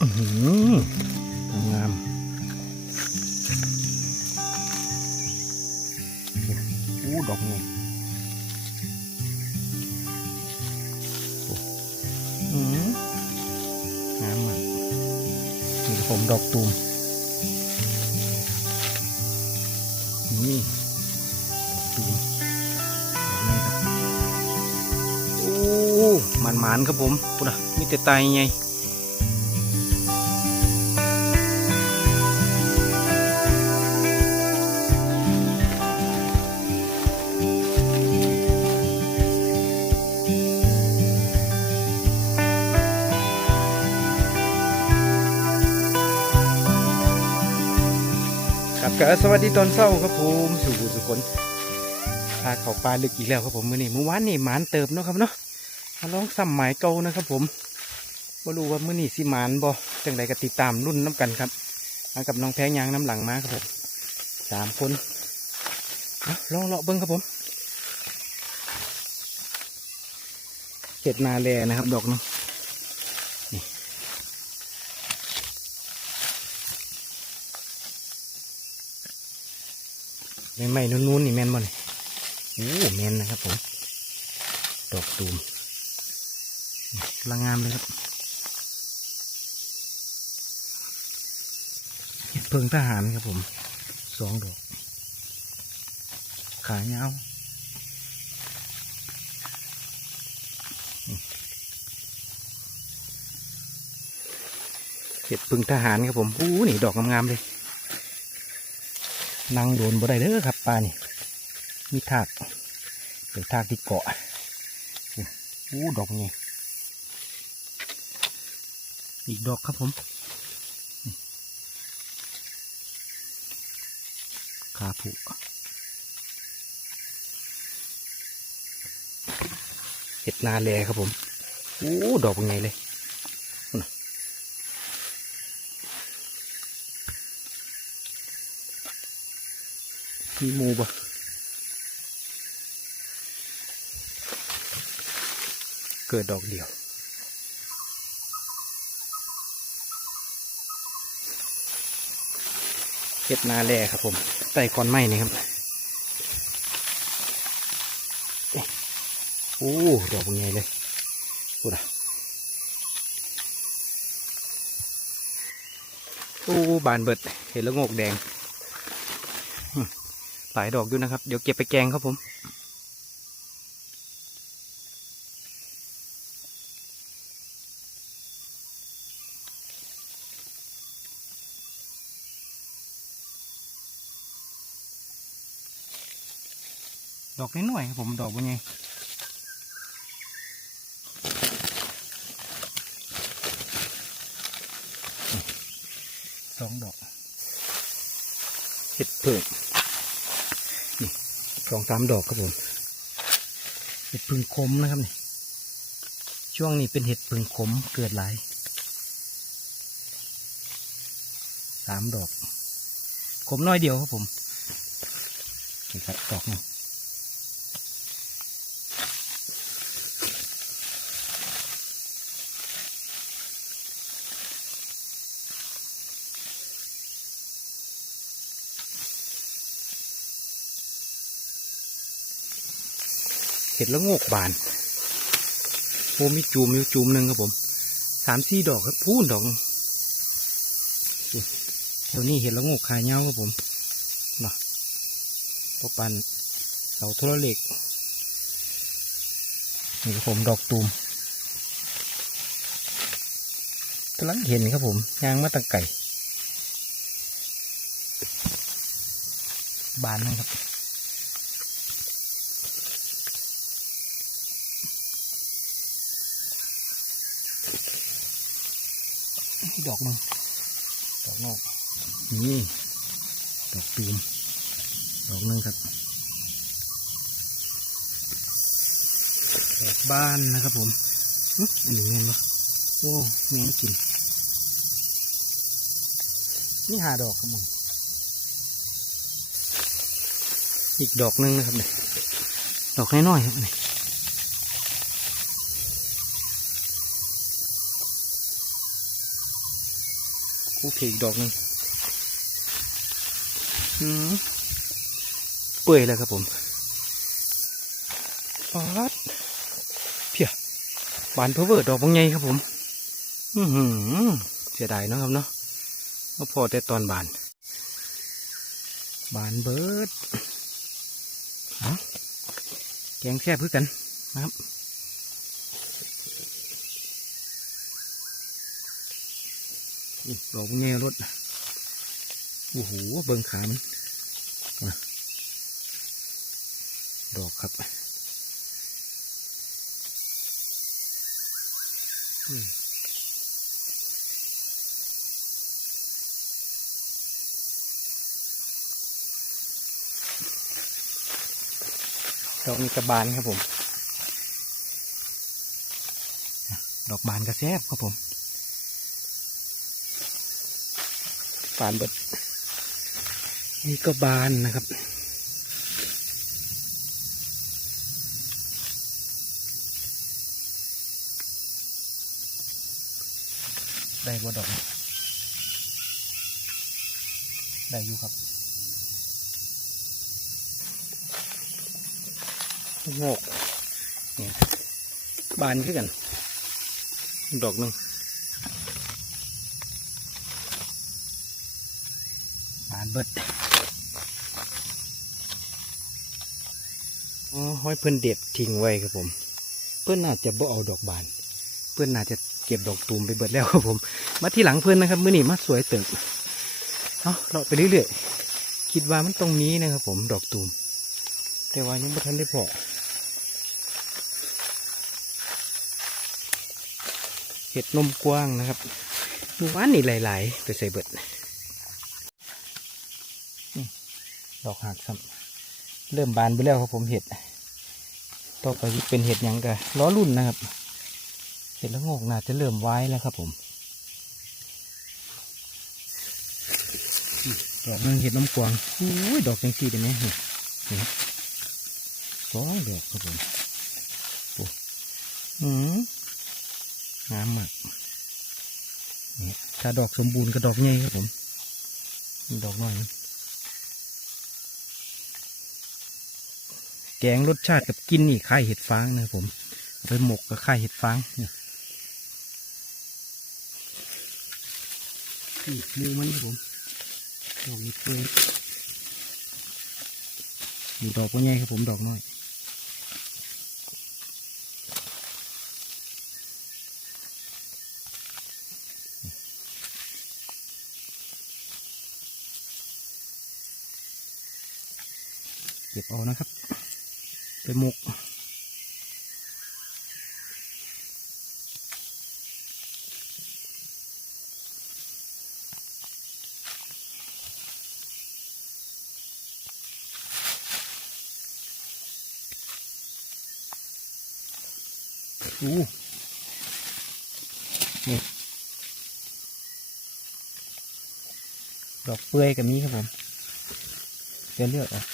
อื้อหืองามโอ้ดอกนี่โอ้อื้อหืองามมากนี่ครับผมดอกตูมนี่ดอกตูมดอกนี้ครับโอ้หมันหมานๆครับผมปุ๊ดะมีแต่ตายไง กสวัสดีตอนเช้าครับผมสุขุสุคนพาเขาปลาลึกอีกแล้วครับผมมื่อนี้เมื่อวานนี่หมานเติบเนาะครับเนาะมาลองซ้ำหมายเก่านะครับผมว่ารู้ว่ามื่อนี้สิหมานบ่จังใดก็ติดตามรุ่นน้ำกันครับมากับน้องแพงยางน้ำหลังมาครับผมสามคนลองเลาะเบิ้งครับผมเห็ดนาแลนะครับดอกหนึงนี่ ใหม่ๆนุ่นๆนี่แมนบ่นี่โอ้แมนนะครับผม ดอกตูมกำลังงามเลยครับเห็ดเพิงทหารครับผมสองดอก ขายาเห็ดพึ่งทหารครับผมอู้นี่ดอกงามๆเลย นั่งโดนบ่ได้เด้อครับปลานี่มีทากเป็นทากที่เกาะอู้ดอกไงอีกดอกครับผมนี่ขาผุเห็ดนาแลครับผมอู้ดอกเป็นไงเลยนู่นน่ะ มีหมูบ่เกิดดอกเดียวเห็ดนาแลครับผมไต่ก้อนไม้นี่ครับเอ๊ะโอ้ดอกเป็นไงเลยพูดอะโอ้บานเบิด เห็นแล้วงอกแดง หลายดอกอยู่นะครับ เดี๋ยวเก็บไปแกงครับผม ดอกน้อยๆครับผมดอกเป็นไงสองดอกเห็ดเพิ่ง องสามดอกครับผมเห็ดพึ่งขมนะครับนี่ช่วงนี้เป็นเห็ดพึ่งขมเกิดหลายสามดอกขมน้อยเดียวครับผมนี่ครับดอกหนึง ห็ดละโงกบานโอ้มีจูมมีจูมหนึ่งครับผมสามสี่ดอกครับพูนดอกหนึ่งอุ้ยแถวนี้เห็ดละโงกขายเงาครับผมมาปอปันเสาโทรเหล็กนี่ครับผมดอกตูมกำลังเห็นครับผมยางมาตังไก่บานนะครับ ดอกหนึงดอกนอกนี่ดอกตูมดอกหนึงครับดอกบ้านนะครับผมอุ๊ยอันนี้เงินปะโอ้แมงกินนี่หาดอกครับมึงอีกดอกหนึงนะครับเนี่ยดอกน้อยๆครับเนี่ยน ผู้เพอีกดอกหนึ่งอืมเปื่อยแล้วครับผมปาดเพียบานเพอเวอร์ดอกบางไงครับผม อือหือเสียดายเนาะครับเนาะก็พอแต่ตอนบาน บานเบิดเอาแกงแซ่บเพื่อกันนะครับ อุ๊ย ดอกบางไงรถโอ้โหเบิ่งขามันดอกครับดอกนี้กระบานครับผม ดอกบานกระแซบครับผมานเบิดนี่ก็บานนะครับ ได้บ่ดอก ได้อยู่ครับงอกเนี่ยบานขึ้นกัน ดอกหนึ่งานเบิดอ๋อห้อยเพื่อนเด็ดทิ้งไว้ครับผม เพื่อนน่าจะบ่เอาดอกบาน เพื่อนน่าจะเก็บดอกตูมไปเบิดแล้วครับผม มาที่หลังเพื่อนนะครับ มื่อนี้มาสวยเติบเอาเราไปเรื่อยๆ คิดว่ามันตรงนี้นะครับผมดอกตูม แต่ว่ายังไม่ทันได้พอเห็ดนมกว้างนะครับดูว่านนี่หลาย ๆ ไปใส่เบิดนี่ ดอกหักซ้ำเริ่มบานไปแล้วครับผมเห็ด ต่อไปเป็นเห็ดยังกะล้อรุ่นนะครับ เห็ดละโงกน่าจะเริ่มไว้แล้วครับผมดอกนึงเห็ดน้ำกวางโอ้ยดอกจังสีได้ไหมนี่นี่สองดอกครับผมโอ้อืมงามมากถ้าดอกสมบูรณ์ก็ดอกใหญ่ครับผม ดอกน้อยนะ กงรสชาติกับกินนี่ค่เห็ดฟางนะผมไปหมกกับค่เห็ดฟางนี่นี่มูมันครับผมดอกนี้เปื่อยนี่ดอกก็ใหญ่ครับผมดอกน้อยเก็บเอานะครับ ไปหมกอู้นี่ดอกเปื่อยกับนี้ครับผมจะเลือกอะ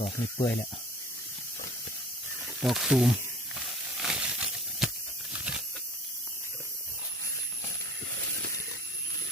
ดอกนี่เปื่อยแล้วดอกตูม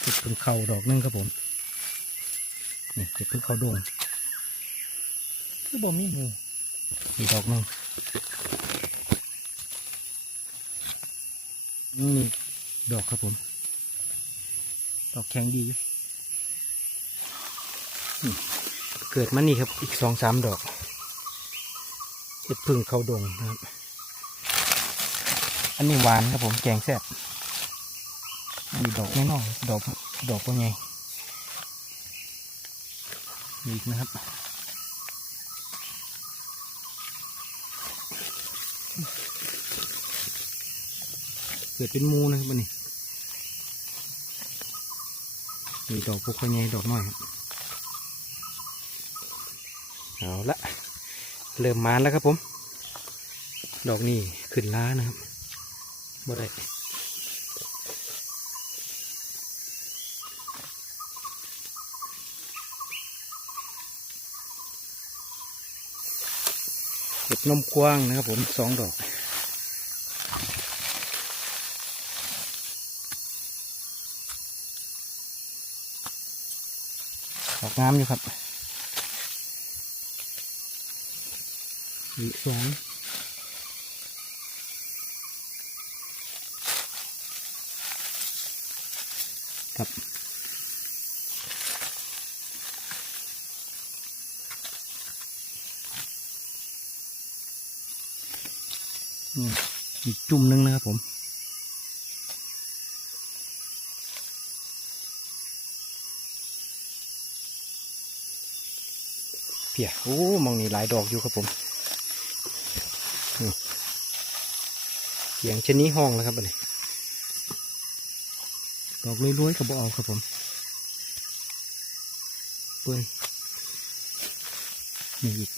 เก็บพึ่งเขาดอกหนึงครับผมนี่เก็บพึ่งเขาโดงคือบ่มีเลยอีดอกนึงนี่ดอกครับผม ดอกแข็งดีอยู่นี่ เกิดมานี่ครับ อีกสองสามดอกเห็ดพึ่งเขาดงนะครับ อันนี้หวานครับผมแกงแซ่บมีดอกแน่นอนดอกดอกเป็นไงมีอีกนะครับเกิดเป็นมูนะครับวันนี้มีดอกพวกเป็นไงดอกน้อยครับ เอาละเริ่มมานแล้วครับผม ดอกนี่ขึ้นล้านะครับบ่ได้เก็บนมกว้างนะครับผมสองดอกออกน้ำอยู่ครับ อีกสองครับอืมอีกจุ่มหนึงนะครับผมเพียโอ้มองนี่หลายดอกอยู่ครับผม เสียงชนี้ห้องแล้วครับบัดนี้ดอกรวยๆกับบเอาครับผมเปื่อยนี่อีก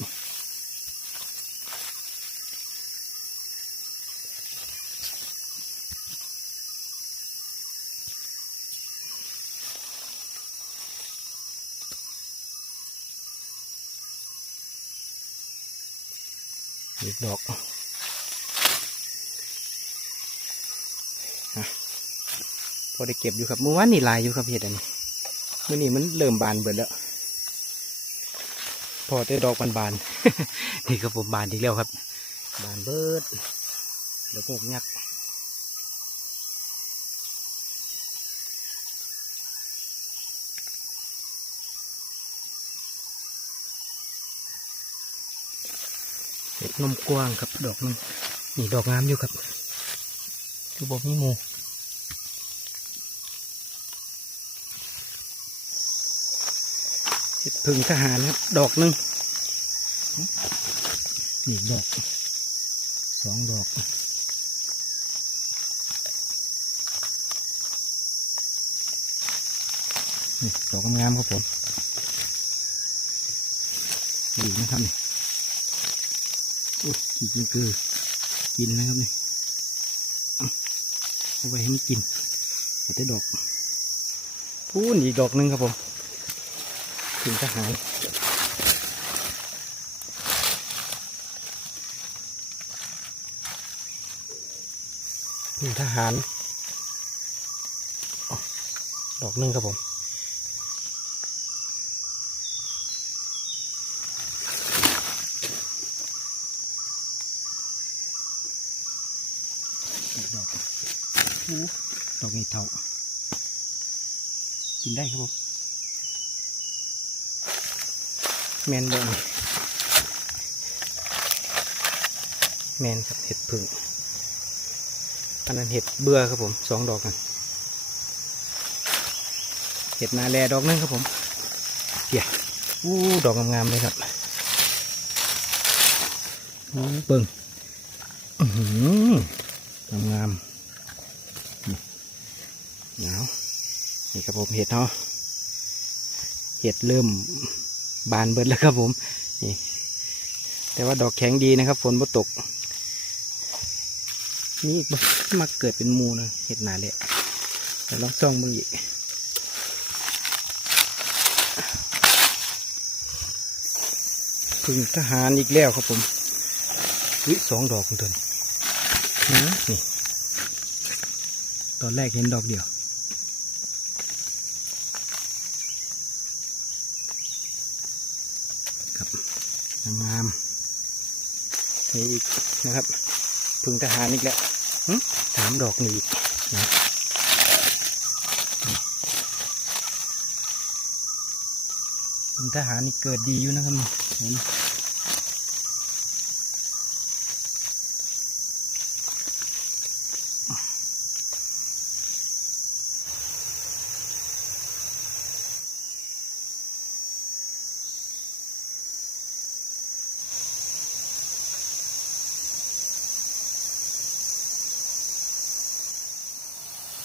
หยิบดอกพอได้เก็บอยู่ครับเมื่อวานนี่ลายอยู่ครับเห็ดอันนี้เมื่อนี้มันเริ่มบานเบิดแล้ว พอได้ดอกบานบานี่ครับผมบานอีกแล้วครับ บานเบิดแล้วก็งัก เห็ดนมกว้างครับ ดอกหนึงนี่ดอกงามอยู่ครับคือบอกมีหมูเห็ดพึ่งทหารครับ ดอกหนึ่งนี่ดอกสองดอกนี่ดอกงามๆครับผมดีนะครับนี่ อุ้ยกินจริงคือกินนะครับนี่เอาเอาไว้ให้มันกินเอาแต่ดอกพูนอีกดอกหนึ่งครับผมถึงทหารถึงทหาร ดอกหนึ่งครับผม อีกดอกอู้ดอกนี้เท่า กินได้ครับผมแมนบอนแมนครับเห็ดผึ่งอันนั้นเห็ดเบื่อครับผมสองดอกกันเห็ดนาแลดอกหนึงครับผมเกี่ยอู้ดอกงามๆเลยครับอู้เบิ่งอื้อ งามๆนี่หนาวนี่ครับผมเห็ดเนาะเห็ดเริ่มบานเบิดแล้วครับผมนี่แต่ว่าดอกแข็งดีนะครับ ฝนบ่ตก นี่มาเกิดเป็นมูนะเห็ดหนาเลยเดี๋ยวลองส่องมึงอีกพึ่งทหารอีกแล้วครับผมวิสองดอกคุณตัวนี้ นะนี่ตอนแรกเห็นดอกเดียว ครับงามนี่อีกนะครับ พึ่งทหารอีกแล้วสามดอกนี่อีกนะพึ่งทหารนี่เกิดดีอยู่นะครับนี่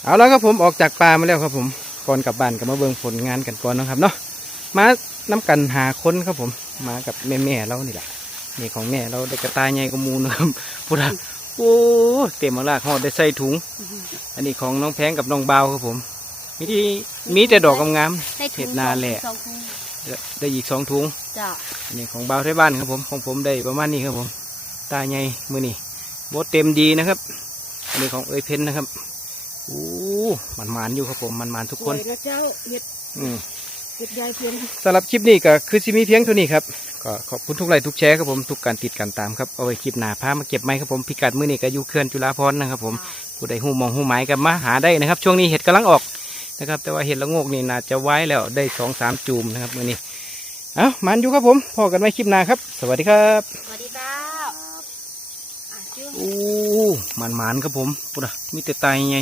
เห็นเอาแล้วครับผมออกจากป่ามาแล้วครับผมก่อนกลับบ้านก็มาเบิ่งผลงานกันก่อนเนาะครับเนาะมาน้กันหาคนครับผม มากับแม่แม่ๆเรานี่แหละนี่ของแม่เราได้กระต่ายใหญ่กว่าหมูนะครับพุทธะโอ้เต็มมาลากหอดได้ใส่ถุง อันนี้ของน้องแพงกับน้องเบาวครับผม มีที่มีแต่ดอกงามได้ถุงเห็ดนาแหละสองถุงๆได้อีกสองถุงจ้ะอันนี้ของเบาวที่บ้านครับผมของผมได้ประมาณนี้ครับผม ตาใหญ่มือนี่โบเต็มดีนะครับ อันนี้ของเอ้ยเพนนะครับ โอ้มันมานๆอยู่ครับผมมันมานๆทุกสควนยนะเจ้าเห็ดอืมเห็ดยายเพียนสำหรับคลิปนี้ก็คือสิมีเพียงเท่านี้ครับก็ขอบคุณทุกไลค์ทุกแชร์ครับผมทุกการติดการตามครับเอาไว้คลิปหน้าพามาเก็บไม้ครับผมพิกัดมือนี่ก็อยู่เขื่อนจุฬาภรณ์นะครับผมผู้ใดหูมองหูไม้ก็มาหาได้นะครับ ช่วงนี้เห็ดกำลังออกนะครับแต่ว่าเห็ดละโงกนี่น่าจะไว้แล้วได้สองสามจูมนะครับมือนี้เอ้ามันอยู่ครับผมพอกันไว้คลิปหน้าครับ สวัสดีครับสวัสดีเจ้าอะชื่อโอ้มันมันๆครับผมปุ๊ดอะมีแต่ตายไง